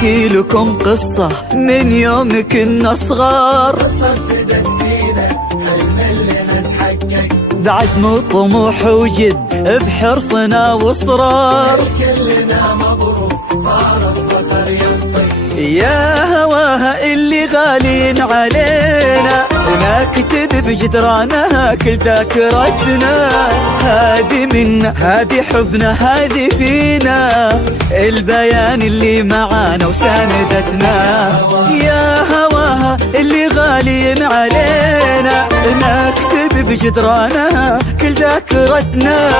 نحكي لكم قصة من يوم كنا صغار، قصة ابتدت فينا حلم اللي نتحقق، بعزم وطموح وجد بحرصنا واصرار. كلنا مبروك صار الفخر ينطق، يا هواها اللي غالين علينا نكتب بجدرانها كل ذاكرتنا. هذه منا هذه حبنا هذه فينا، البيان اللي معانا وساندتنا. يا هواها اللي غالين علينا نكتب بجدرانها كل ذاكرتنا.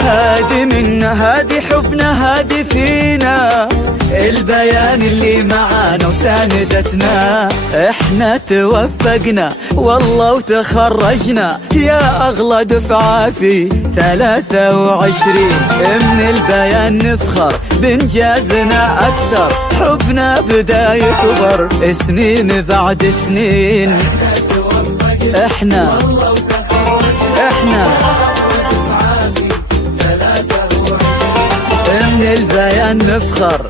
هذه منا هذه حبنا هذه فينا، البيان اللي معانا وساندتنا. احنا توفقنا والله وتخرجنا يا اغلى دفعة في 23. من البيان نفخر بانجازنا اكثر، حبنا بدا يكبر سنين بعد سنين. احنا من البيان نفخر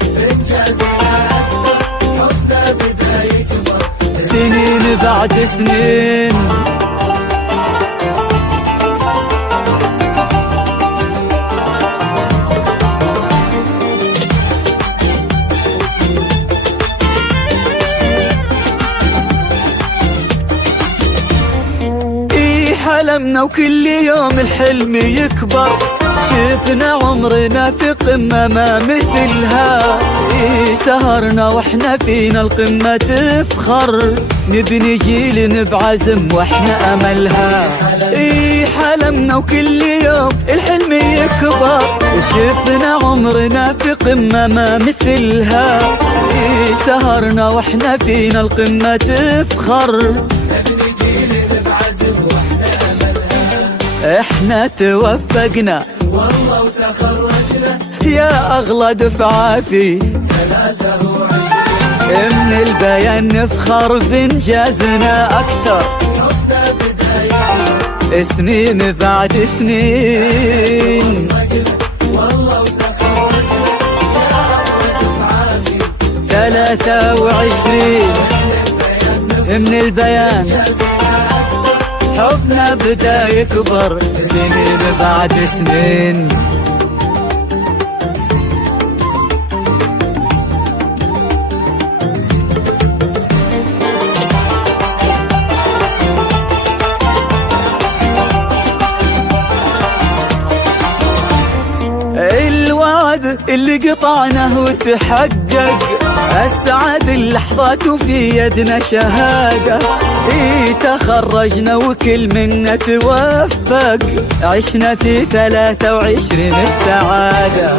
سنين بعد سنين. حلمنا وكل يوم الحلم يكبر، شفنا عمرنا في قمة ما مثلها. سهرنا واحنا فينا القمة تفخر، نبني جيل بعزم واحنا املها. حلمنا وكل يوم الحلم يكبر، شفنا عمرنا في قمة ما مثلها. سهرنا واحنا فينا القمة تفخر، نبني جيل بعزم واحنا املها. احنا توفقنا والله وتخرجنا يا اغلى دفعة في 23. من البيان نفخر بانجازنا اكثر، حبنا بداية سنين بعد سنين. والله وتخرجنا يا أغلى دفعة في 23. من البيان حبنا بدا يكبر سنين بعد سنين. الوعد اللي قطعناه وتحقق، أسعد اللحظات وفي يدنا شهادة. تخرجنا وكل منا توفق، عشنا في 23 بسعادة.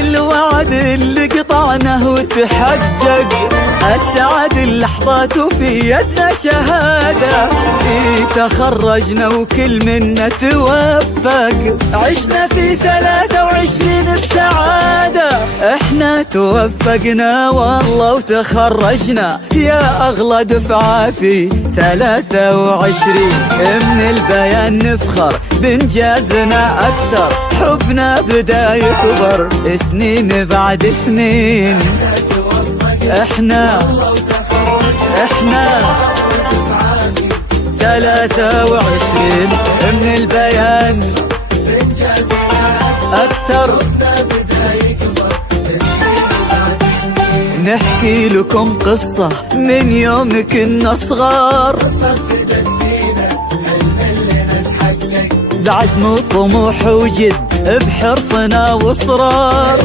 الوعد اللي قطعناه وتحقق، أسعد اللحظات وفي يدنا شهادة. تخرجنا وكل منا توفق، عشنا في 23 بسعادة. احنا توفقنا والله وتخرجنا يا اغلى دفعة في 23. من البيان نفخر بانجازنا اكثر، حبنا بدا يكبر سنين بعد سنين. احنا 23. من البيان اكثر، نحكي لكم قصة من يوم كنا صغار، قصة ابتدت فينا حلم اللي نتحقق، بعزم وطموح وجد بحرصنا واصرار.